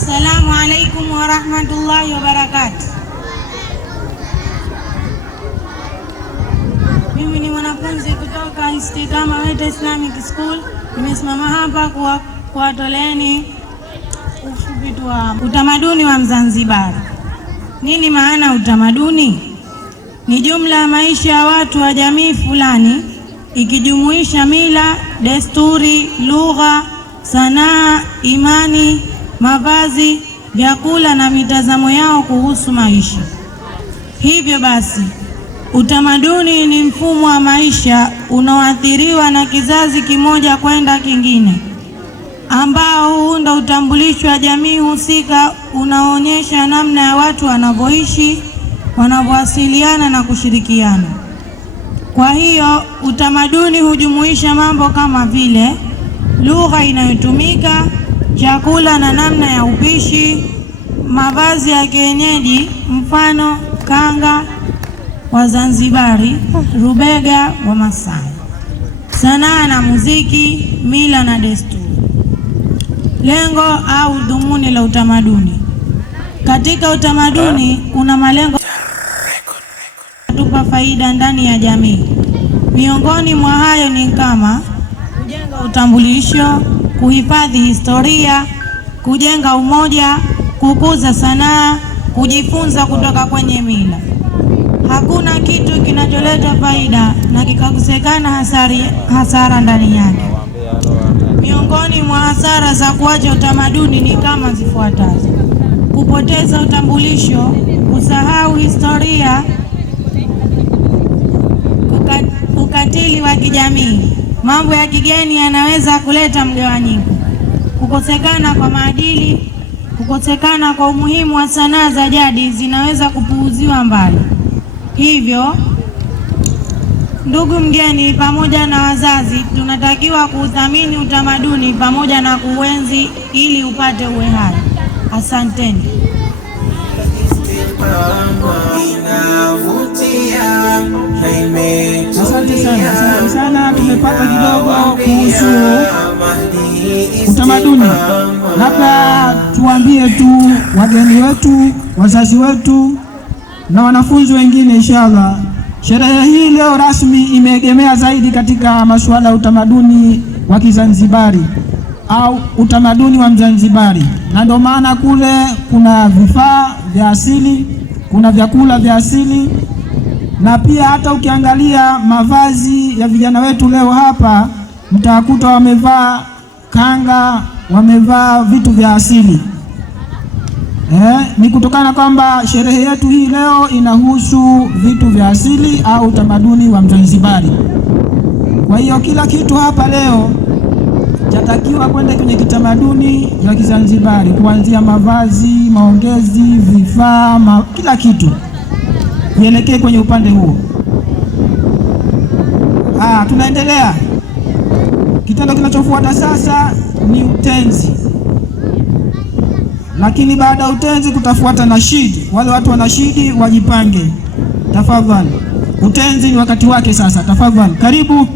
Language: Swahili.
Assalamu alaikum wa rahmatullahi wa barakatuh. Mimi ni mwanafunzi kutoka Istiqama Weta Islamic School. Nimesimama hapa kuwatoleeni ufupi wa utamaduni wa Mzanzibari. Nini maana utamaduni? Ni jumla ya maisha ya watu wa jamii fulani ikijumuisha mila, desturi, lugha, sanaa, imani, mavazi, vyakula na mitazamo yao kuhusu maisha. Hivyo basi, utamaduni ni mfumo wa maisha unaoathiriwa na kizazi kimoja kwenda kingine, ambao huunda utambulisho wa jamii husika unaoonyesha namna ya watu wanavyoishi, wanavyowasiliana na kushirikiana. Kwa hiyo utamaduni hujumuisha mambo kama vile lugha inayotumika, chakula na namna ya upishi, mavazi ya kienyeji, mfano kanga wa Zanzibari, rubega wa Masai, sanaa na muziki, mila na desturi. Lengo au dhumuni la utamaduni. Katika utamaduni kuna malengo kutupa faida ndani ya jamii. Miongoni mwa hayo ni kama kujenga utambulisho, kuhifadhi historia, kujenga umoja, kukuza sanaa, kujifunza kutoka kwenye mila. Hakuna kitu kinacholeta faida na kikakosekana hasara ndani yake. Miongoni mwa hasara za kuacha utamaduni ni kama zifuatazo: kupoteza utambulisho, kusahau historia, ukatili wa kijamii. Mambo ya kigeni yanaweza kuleta mgawanyiko, kukosekana kwa maadili, kukosekana kwa umuhimu wa sanaa za jadi zinaweza kupuuziwa mbali. Hivyo, ndugu mgeni pamoja na wazazi, tunatakiwa kuuthamini utamaduni pamoja na kuuenzi ili upate uwe hai. Asanteni. Asante sana. Tumepata kidogo kuhusu utamaduni. Labda tuambie tu wageni wetu, wazazi wetu na wanafunzi wengine, inshallah, sherehe hii leo rasmi imeegemea zaidi katika masuala ya utamaduni wa Kizanzibari au utamaduni wa Mzanzibari, na ndio maana kule kuna vifaa vya asili, kuna vyakula vya asili, na pia hata ukiangalia mavazi ya vijana wetu leo hapa mtakuta wamevaa kanga, wamevaa vitu vya asili. Ni kutokana kwamba sherehe yetu hii leo inahusu vitu vya asili au utamaduni wa Mzanzibari. Kwa hiyo kila kitu hapa leo chatakiwa kwenda kwenye kitamaduni ya Kizanzibari, kuanzia mavazi, maongezi, vifaa, kila kitu ielekee kwenye upande huo. Tunaendelea. Kitendo kinachofuata sasa ni utenzi. Lakini baada ya utenzi kutafuata nashidi. Wale watu wa nashidi wajipange. Tafadhali. Utenzi ni wakati wake sasa. Tafadhali. Karibu.